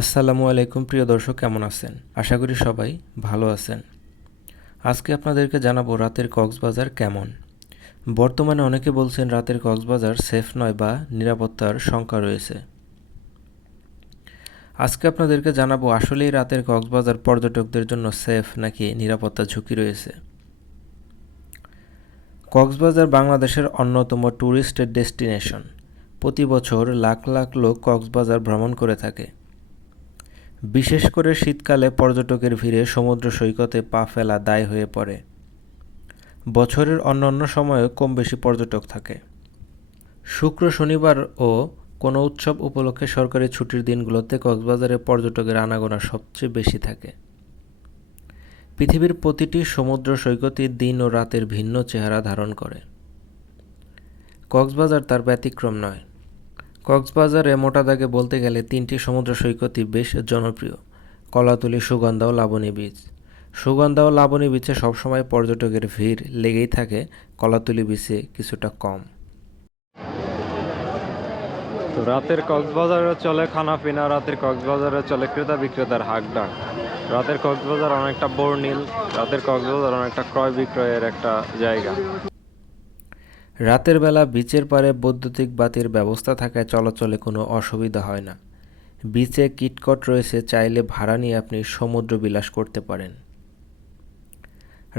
আসসালামু আলাইকুম প্রিয় দর্শক, কেমন আছেন? আশা করি সবাই ভালো আছেন। আজকে আপনাদেরকে জানাবো রাতের কক্সবাজার কেমন। বর্তমানে অনেকে বলছেন রাতের কক্সবাজার সেফ নয় বা নিরাপত্তার শঙ্কা রয়েছে। আজকে আপনাদেরকে জানাবো আসলেই রাতের কক্সবাজার পর্যটকদের জন্য সেফ নাকি নিরাপত্তা ঝুঁকি রয়েছে। কক্সবাজার বাংলাদেশের অন্যতম ট্যুরিস্ট ডেস্টিনেশন। প্রতি বছর লাখ লাখ লোক কক্সবাজার ভ্রমণ করে থাকে। বিশেষ করে শীতকালে পর্যটকের ভিড়ে সমুদ্র সৈকতে পা ফেলা দায় হয়ে পড়ে। বছরের অন্যান্য সময়েও কম বেশি পর্যটক থাকে। শুক্র, শনিবার ও কোনো উৎসব উপলক্ষে সরকারি ছুটির দিনগুলোতে কক্সবাজারে পর্যটকের আনাগোনা সবচেয়ে বেশি থাকে। পৃথিবীর প্রতিটি সমুদ্র সৈকতই দিন ও রাতের ভিন্ন চেহারা ধারণ করে। কক্সবাজার তার ব্যতিক্রম নয়। কক্সবাজারে মোটা দাগে বলতে গেলে তিনটি সমুদ্র সৈকতই বেশ জনপ্রিয়: কলাতলী, সুগন্ধা ও লাবণী বিচ। সুগন্ধা ও লাবণী বিচে সবসময় পর্যটকের ভিড় লেগেই থাকে, কলাতলী বিচে কিছুটা কম। তো রাতের কক্সবাজারে চলে খানাপিনা, রাতের কক্সবাজারে চলে ক্রেতা বিক্রেতার হাকডাক। রাতের কক্সবাজার অনেকটা বর্ণিল, রাতের কক্সবাজার অনেকটা ক্রয় বিক্রয়ের একটা জায়গা। রাতের বেলা বিচের পাড়ে বৈদ্যুতিক বাতির ব্যবস্থা থাকায় চলাচলে কোনো অসুবিধা হয় না। বিচে কিটকট রয়েছে, চাইলে ভাড়া নিয়ে আপনি সমুদ্র বিলাস করতে পারেন।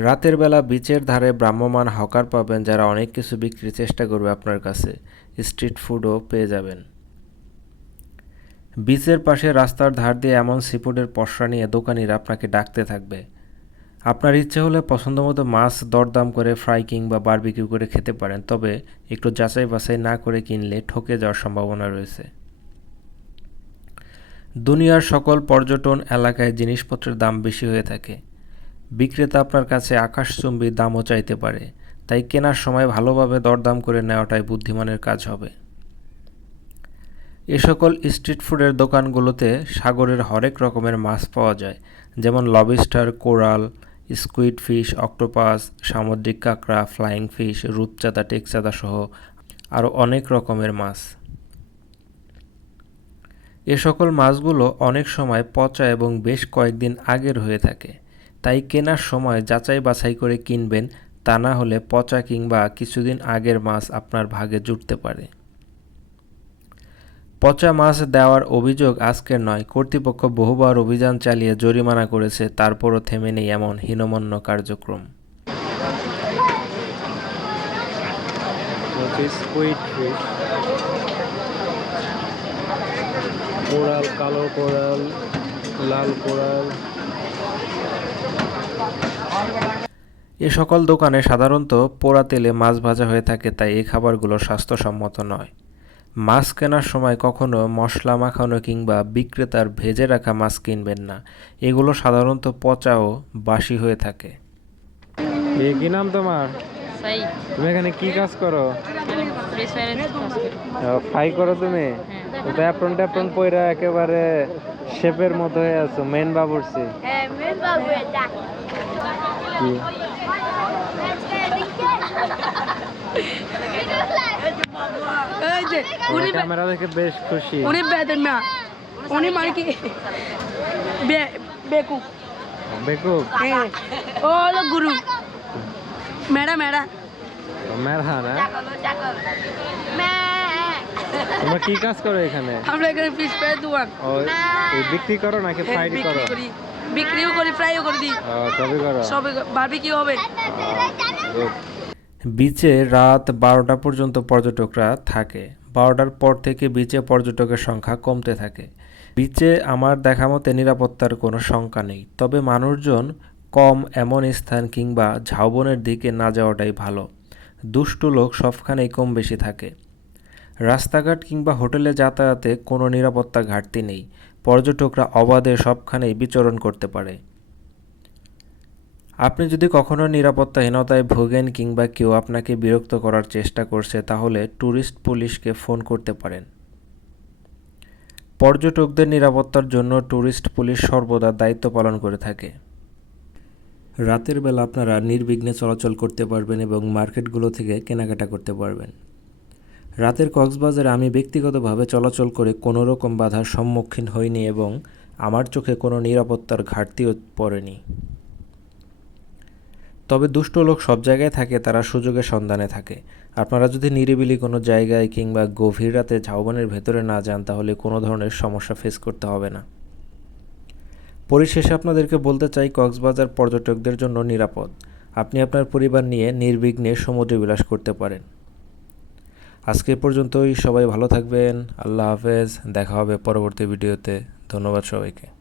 রাতের বেলা বিচের ধারে ভ্রাম্যমাণ হকার পাবেন, যারা অনেক কিছু বিক্রির চেষ্টা করবে আপনার কাছে। স্ট্রিট ফুডও পেয়ে যাবেন। বিচের পাশে রাস্তার ধার দিয়ে এমন সিফুডের পসরা নিয়ে দোকানিরা আপনাকে ডাকতে থাকবে। আপনার ইচ্ছে হলে পছন্দমতো মাছ দরদাম করে ফ্রাই কিংবা বারবিকিউ করে খেতে পারেন, তবে একটু যাচাই বাছাই না করে কিনলে ঠকে যাওয়ার সম্ভাবনা রয়েছে। দুনিয়ার সকল পর্যটন এলাকায় জিনিসপত্রের দাম বেশি হয়ে থাকে। বিক্রেতা আপনার কাছে আকাশচুম্বী দামও চাইতে পারে, তাই কেনার সময় ভালোভাবে দরদাম করে নেওয়াটাই বুদ্ধিমানের কাজ হবে। এ সকল স্ট্রিট ফুডের দোকানগুলোতে সাগরের হরেক রকমের মাছ পাওয়া যায়, যেমন lobster, coral, squid fish, octopus, সামুদ্রিক কাঁকড়া, ফ্লাইং ফিশ, রূপচাঁদা, টেকচাঁদা সহ আরও অনেক রকমের মাছ। এ সকল মাছগুলো অনেক সময় পচা এবং বেশ কয়েকদিন আগের হয়ে থাকে, তাই কেনার সময় যাচাই বাছাই করে কিনবেন, তা না হলে পচা কিংবা কিছুদিন আগের মাছ আপনার ভাগে জুটতে পারে। পচা মাছ দেওয়ার অভিযোগ আজকের নয়, কর্তৃপক্ষ বহুবার অভিযান চালিয়ে জরিমানা করেছে, তারপরও থেমে নেই এমন হীনমন্য কার্যক্রম। স্কুইড ফিশ, কোরাল, কালো কোরাল, লাল কোরাল। এ সকল দোকানে সাধারণত পোড়া তেলে মাছ ভাজা হয়ে থাকে, তাই এই খাবারগুলো স্বাস্থ্যসম্মত নয়। মাছ কেনার সময় কখনো মশলা মাখানো কিংবা বিক্রেতার ভেজে রাখা মাছ কিনবেন না, এগুলো সাধারণত পচা ও বাসি হয়ে থাকে। কি নাম তোমার? সাই তুমি এখানে কি কাজ করো? রেস্টুরেন্ট কাজ করি। ফ্রাই করো তুমি? হ্যাঁ। তো অ্যাপ্রন ট্যাপ্রন পইরা একেবারে শেফের মতো হয়ে আছো, মেন বাবুর্চি। কি এই যে উনি ক্যামেরা দেখে বেশ খুশি। উনি বেদেন না, উনি মানে কি বেকুব। বেকুব? হ্যাঁ, ও হলো গুরু। মেরা মেরা মেরহা না? তোমরা কি কাজ করো এখানে? আমরা এখানে ফিশ ফ্রাই দোকান। ও, এই বিক্রি করো নাকি ফ্রাই করো? বিক্রিও করি, ফ্রাইও করে দিই, সবই করো। সবে বারবিকিউ হবে। Good. বিচে রাত 12টা পর্যন্ত পর্যটকরা থাকে। 12টার পর থেকে বিচে পর্যটকের সংখ্যা কমতে থাকে। বিচে আমার দেখা মতে নিরাপত্তার কোনো শঙ্কা নেই, তবে মানুষজন কম এমন স্থান কিংবা ঝাউবনের দিকে না যাওয়াটাই ভালো। দুষ্টু লোক সবখানেই কম বেশি থাকে। রাস্তাঘাট কিংবা হোটেলে যাতায়াতে কোনো নিরাপত্তা ঘাটতি নেই। পর্যটকরা অবাধে সবখানেই বিচরণ করতে পারে। আপনি যদি কখনো নিরাপত্তাহীনতায় ভোগেন কিংবা কেউ আপনাকে বিরক্ত করার চেষ্টা করছে, তাহলে ট্যুরিস্ট পুলিশকে ফোন করতে পারেন। পর্যটকদের নিরাপত্তার জন্য ট্যুরিস্ট পুলিশ সর্বদা দায়িত্ব পালন করে থাকে। রাতের বেলা আপনারা নির্বিঘ্নে চলাচল করতে পারবেন এবং মার্কেটগুলো থেকে কেনাকাটা করতে পারবেন। রাতের কক্সবাজারে আমি ব্যক্তিগতভাবে চলাচল করে কোনো রকম বাধার সম্মুখীন হইনি এবং আমার চোখে কোনো নিরাপত্তার ঘাটতিও পড়েনি। তবে দুষ্ট লোক সব জায়গায় থাকে, তারা সুযোগের সন্ধানে থাকে। আপনারা যদি নিরিবিলি কোনো জায়গায় কিংবা গভীর রাতে ঝাউবনের ভেতরে না যান তাহলে কোনো ধরনের সমস্যা ফেস করতে হবে না। পরিশেষে আপনাদেরকে বলতে চাই, কক্সবাজার পর্যটকদের জন্য নিরাপদ। আপনি আপনার পরিবার নিয়ে নির্বিঘ্নে সমুদ্রে বিলাস করতে পারেন। আজকে এ পর্যন্তই। সবাই ভালো থাকবেন। আল্লাহ হাফেজ। দেখা হবে পরবর্তী ভিডিওতে। ধন্যবাদ সবাইকে।